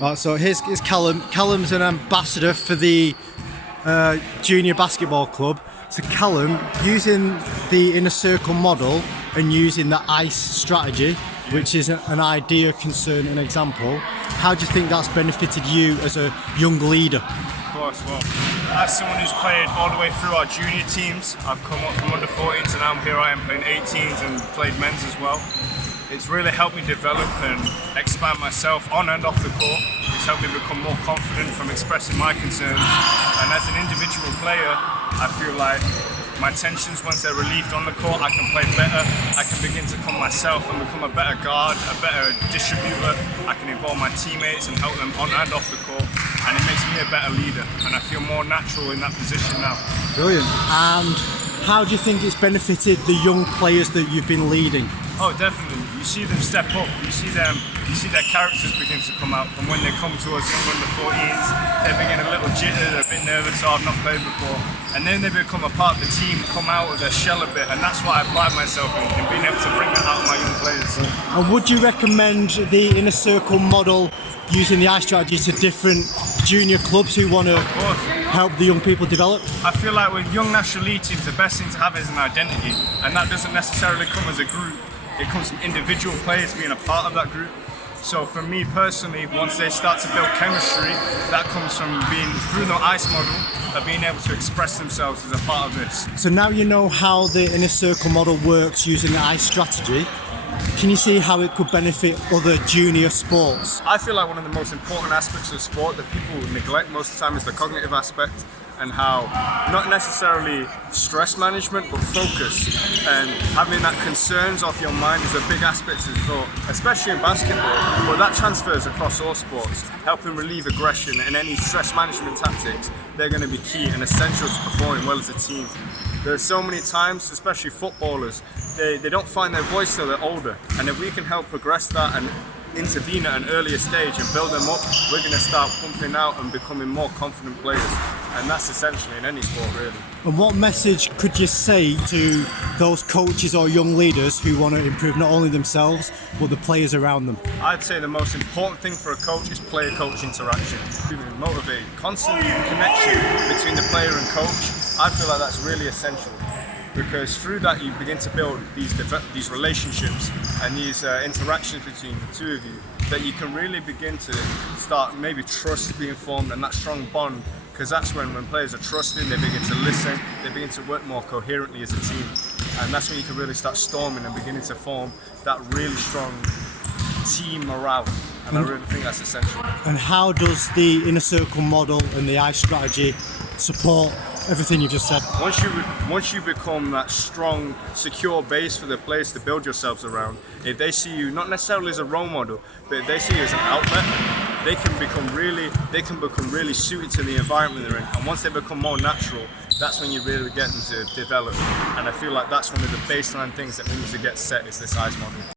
So here's Callum. Callum's an ambassador for the junior basketball club. So Callum, using the inner circle model and using the ICE strategy, which is an idea, concern and example, how do you think that's benefited you as a young leader? Of course, well, as someone who's played all the way through our junior teams, I've come up from under 14s and now here I am playing 18s and played men's as well. It's really helped me develop and expand myself on and off the court. It's helped me become more confident from expressing my concerns. And as an individual player, I feel like my tensions, once they're relieved on the court, I can play better. I can begin to come myself and become a better guard, a better distributor. I can involve my teammates and help them on and off the court. And it makes me a better leader. And I feel more natural in that position now. Brilliant. And how do you think it's benefited the young players that you've been leading? Oh, definitely. You see them step up. You see their characters begin to come out. From when they come to us young under 14s, they begin a little jittered, they're a bit nervous, oh, I've not played before. And then they become a part of the team, come out of their shell a bit, and that's what I pride myself in being able to bring that out of my young players. And would you recommend the inner circle model using the ICE strategy to different junior clubs who want to help the young people develop? I feel like with young national league teams, the best thing to have is an identity, and that doesn't necessarily come as a group. It comes from individual players being a part of that group. So for me personally, once they start to build chemistry, that comes from being through the ICE model, of being able to express themselves as a part of this. So now you know how the inner circle model works using the ICE strategy. Can you see how it could benefit other junior sports? I feel like one of the most important aspects of sport that people neglect most of the time is the cognitive aspect, and how not necessarily stress management but focus and having that concerns off your mind is a big aspect of sport, especially in basketball, but that transfers across all sports. Helping relieve aggression and any stress management tactics, they're going to be key and essential to performing well as a team. There are so many times, especially footballers, they don't find their voice till they're older, and if we can help progress that and intervene at an earlier stage and build them up, we're going to start pumping out and becoming more confident players. And that's essentially in any sport, really. And what message could you say to those coaches or young leaders who want to improve not only themselves but the players around them? I'd say the most important thing for a coach is player-coach interaction. Motivate, constant connection between the player and coach. I feel like that's really essential, because through that you begin to build these relationships and these interactions between the two of you, that you can really begin to start maybe trust being formed and that strong bond, because that's when players are trusting, they begin to listen, they begin to work more coherently as a team, and that's when you can really start storming and beginning to form that really strong team morale. And I really think that's essential. And how does the inner circle model and the ICE strategy support everything you've just said? Once you become that strong, secure base for the players to build yourselves around, if they see you not necessarily as a role model, but if they see you as an outlet, they can become really suited to the environment they're in. And once they become more natural, that's when you really get them to develop. And I feel like that's one of the baseline things that we need to get set, is this ICE model.